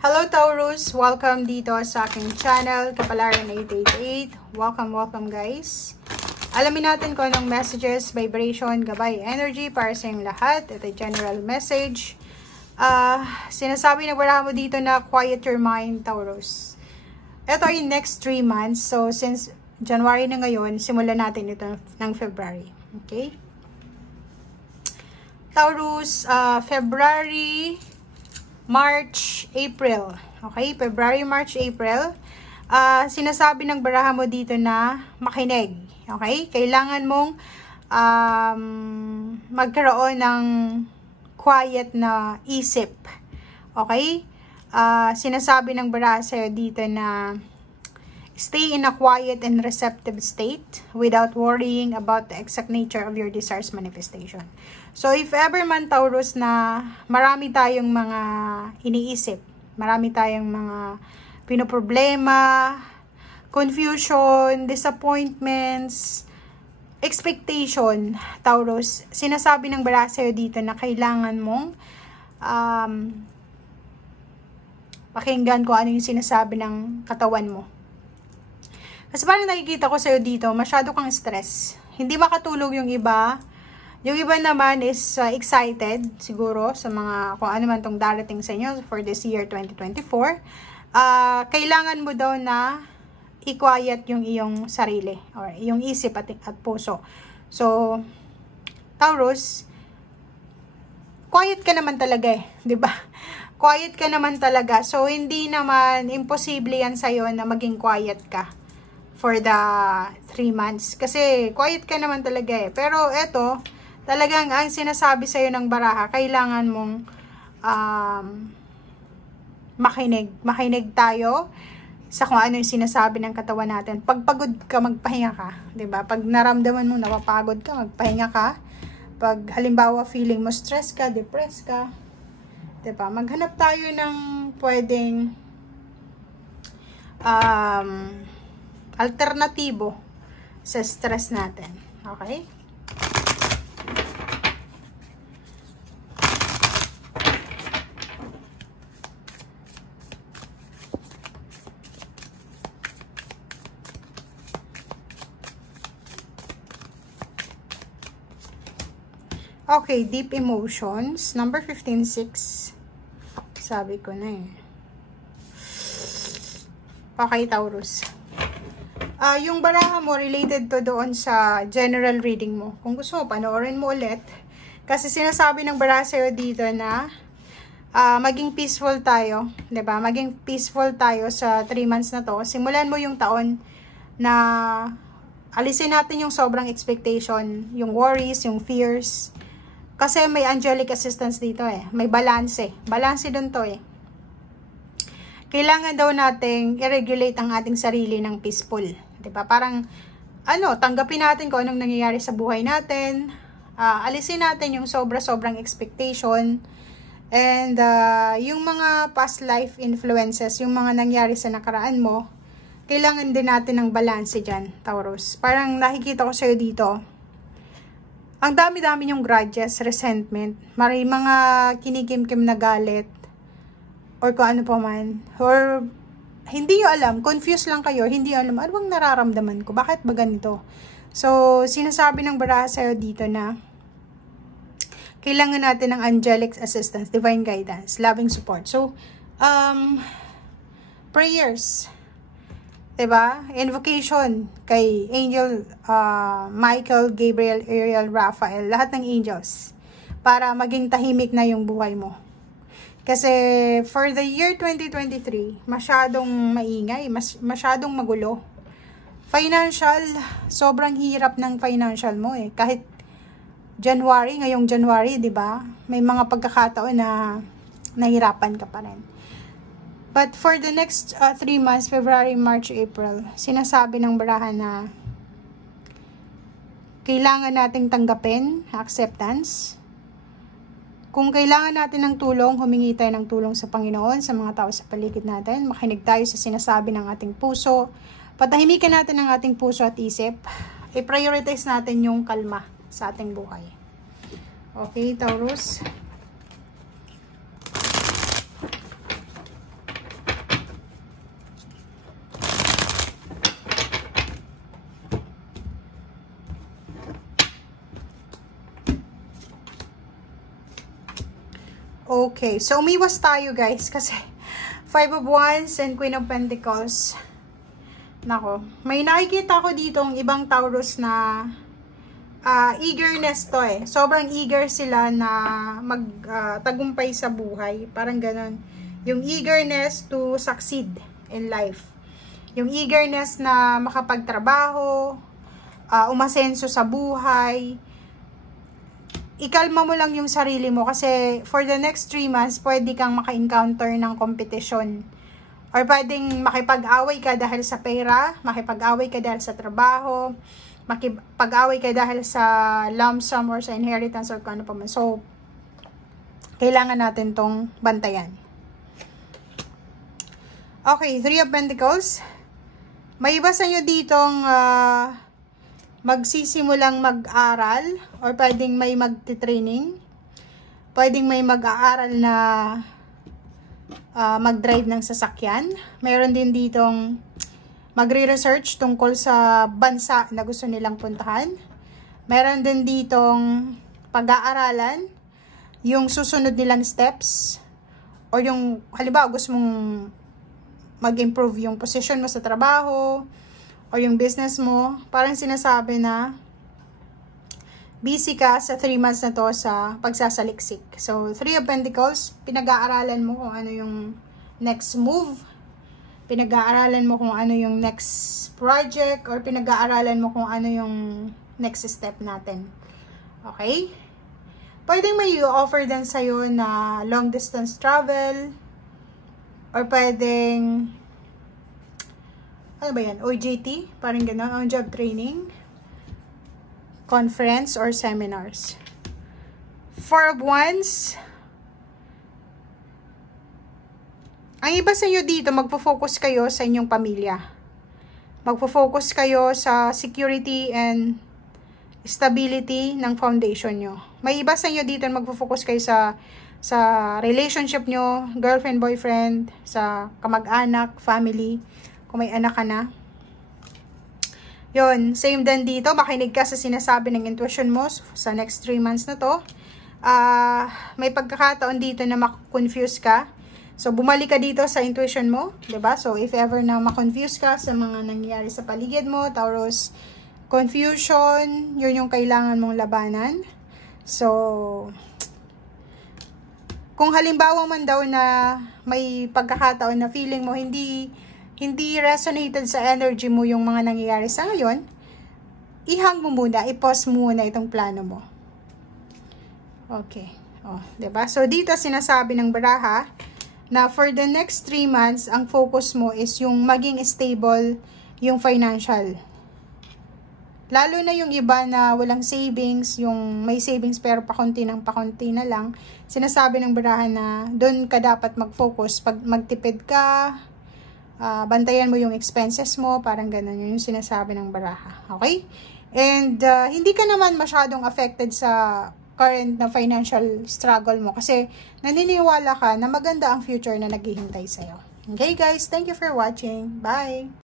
Hello Taurus! Welcome dito sa aking channel, Kapalaran 888. Welcome guys. Alamin natin kung anong messages, vibration, gabay, energy para sa inyong lahat. Ito ay general message. Sinasabi na wala mo dito na quiet your mind, Taurus. Ito ay next 3 months. So since January na ngayon, simulan natin ito ng February. Okay? Taurus, February, March, April. Okay? February, March, April. Sinasabi ng baraha mo dito na makinig. Okay? Kailangan mong magkaroon ng quiet na isip. Okay? Sinasabi ng baraha sa'yo dito na stay in a quiet and receptive state without worrying about the exact nature of your desires manifestation. So, if ever man, Taurus, na marami tayong mga iniisip, marami tayong mga pinoproblema, confusion, disappointments, expectation, Taurus, sinasabi ng baraha sa'yo dito na kailangan mong pakinggan kung ano yung sinasabi ng katawan mo. Kasi parang nakikita ko sa'yo dito, masyado kang stress. Hindi makatulog yung iba. Yung iba naman is excited, siguro, sa mga, kung ano man itong darating sa inyo for this year 2024. Kailangan mo daw na i-quiet yung iyong sarili, or yung isip at puso. So, Taurus, quiet ka naman talaga eh, di ba? Quiet ka naman talaga. So, hindi naman imposible yan sa'yo na maging quiet ka for the 3 months. Kasi, quiet ka naman talaga eh. Pero, eto, talagang ang sinasabi sa'yo ng baraha, kailangan mong makinig. Makinig tayo sa kung ano yung sinasabi ng katawan natin. Pag pagod ka, magpahinga ka. 'Di ba? Pag naramdaman mo napapagod ka, magpahinga ka. Pag halimbawa feeling mo stress ka, depressed ka, 'di ba? Maghanap tayo ng pwedeng alternatibo sa stress natin. Okay? Okay, deep emotions. Number 15-6. Sabi ko na eh. Okay, Taurus. Yung baraha mo, related to doon sa general reading mo. Kung gusto mo, panoorin mo ulit. Kasi sinasabi ng baraha sa'yo dito na maging peaceful tayo. 'Di ba? Maging peaceful tayo sa 3 months na to. Simulan mo yung taon na alisin natin yung sobrang expectation, yung worries, yung fears. Kasi may angelic assistance dito eh. May balance. Balance dun to eh. Kailangan daw nating i-regulate ang ating sarili ng peaceful. Diba? Parang, tanggapin natin kung anong nangyayari sa buhay natin. Alisin natin yung sobrang expectation. And, yung mga past life influences, yung mga nangyari sa nakaraan mo, kailangan din natin ng balance dyan, Taurus. Parang nakikita ko sa'yo dito, ang dami-dami yung grudges, resentment, may mga kinikimkim na galit, or kung ano pa man, or hindi nyo alam, confused lang kayo, hindi alam, ano bang nararamdaman ko, bakit ba ganito? So, sinasabi ng baraha sa'yo dito na, kailangan natin ng angelic assistance, divine guidance, loving support. So, prayers, diba? Invocation kay Angel Michael, Gabriel, Ariel, Raphael, lahat ng angels para maging tahimik na yung buhay mo. Kasi for the year 2023, masyadong maingay, masyadong magulo. Financial, sobrang hirap ng financial mo eh. Kahit ngayong January, diba? May mga pagkakataon na nahirapan ka pa rin. But for the next 3 months, February, March, April, sinasabi ng baraha na kailangan nating tanggapin, acceptance. Kung kailangan natin ng tulong, humingi tayo ng tulong sa Panginoon, sa mga tao sa paligid natin. Makinig tayo sa sinasabi ng ating puso. Patahimikan natin ang ating puso at isip. I-prioritize natin yung kalma sa ating buhay. Okay, Taurus? Okay, so umiwas tayo guys kasi Five of Wands and Queen of Pentacles. Nako, may nakikita ko dito ang ibang Taurus na eagerness to eh. Sobrang eager sila na magtagumpay sa buhay. Parang ganon. Yung eagerness to succeed in life. Yung eagerness na makapagtrabaho, umasenso sa buhay. Ikalma mo lang yung sarili mo kasi for the next 3 months, pwede kang maka-encounter ng competition. Or pwedeng makipag-away ka dahil sa pera, makipag-away ka dahil sa trabaho, makipag-away ka dahil sa lump sum or sa inheritance or kung ano pa man. So, kailangan natin tong bantayan. Okay, Three of Pentacles. May iba sa inyo ditong magsisimulang mag-aral or pwedeng may magti-training. Pwedeng may mag-aaral na mag-drive ng sasakyan. Meron din ditong magre-research tungkol sa bansa na gusto nilang puntahan. Meron din ditong pag-aaralan yung susunod nilang steps or yung halimbawa gusto mong mag-improve yung position mo sa trabaho o yung business mo. Parang sinasabi na busy ka sa 3 months na to sa pagsasaliksik. So, Three of Pentacles, pinag-aaralan mo kung ano yung next move. Pinag-aaralan mo kung ano yung next project or pinag-aaralan mo kung ano yung next step natin. Okay? Pwedeng may offer din sa'yo na long distance travel or pwedeng ano ba yan? OJT? Parang gano'n. On job training. Conference or seminars. Four of Wands. Ang iba sa inyo dito, magpo-focus kayo sa inyong pamilya. Magpo-focus kayo sa security and stability ng foundation nyo. May iba sa inyo dito, magpo-focus kayo sa relationship nyo, girlfriend, boyfriend, sa kamag-anak, family, kung may anak ka na. Yun, same din dito, makinig ka sa sinasabi ng intuition mo sa next 3 months na to. May pagkakataon dito na makonfuse ka. So, bumalik ka dito sa intuition mo, 'di ba? So, if ever na makonfuse ka sa mga nangyayari sa paligid mo, Taurus, confusion, yun yung kailangan mong labanan. So, kung halimbawa man daw na may pagkakataon na feeling mo hindi resonated sa energy mo yung mga nangyayari sa ngayon, ihang mo muna, i-pause muna itong plano mo. Okay. Oh, 'di ba? So dito sinasabi ng baraha na for the next 3 months, ang focus mo is yung maging stable yung financial. Lalo na yung iba na walang savings, yung may savings pero pakunti na lang, sinasabi ng baraha na doon ka dapat mag-focus. Pag magtipid ka, bantayan mo yung expenses mo, parang ganun yung sinasabi ng baraha. Okay? And hindi ka naman masyadong affected sa current na financial struggle mo kasi naniniwala ka na maganda ang future na naghihintay sa'yo. Okay guys, thank you for watching. Bye!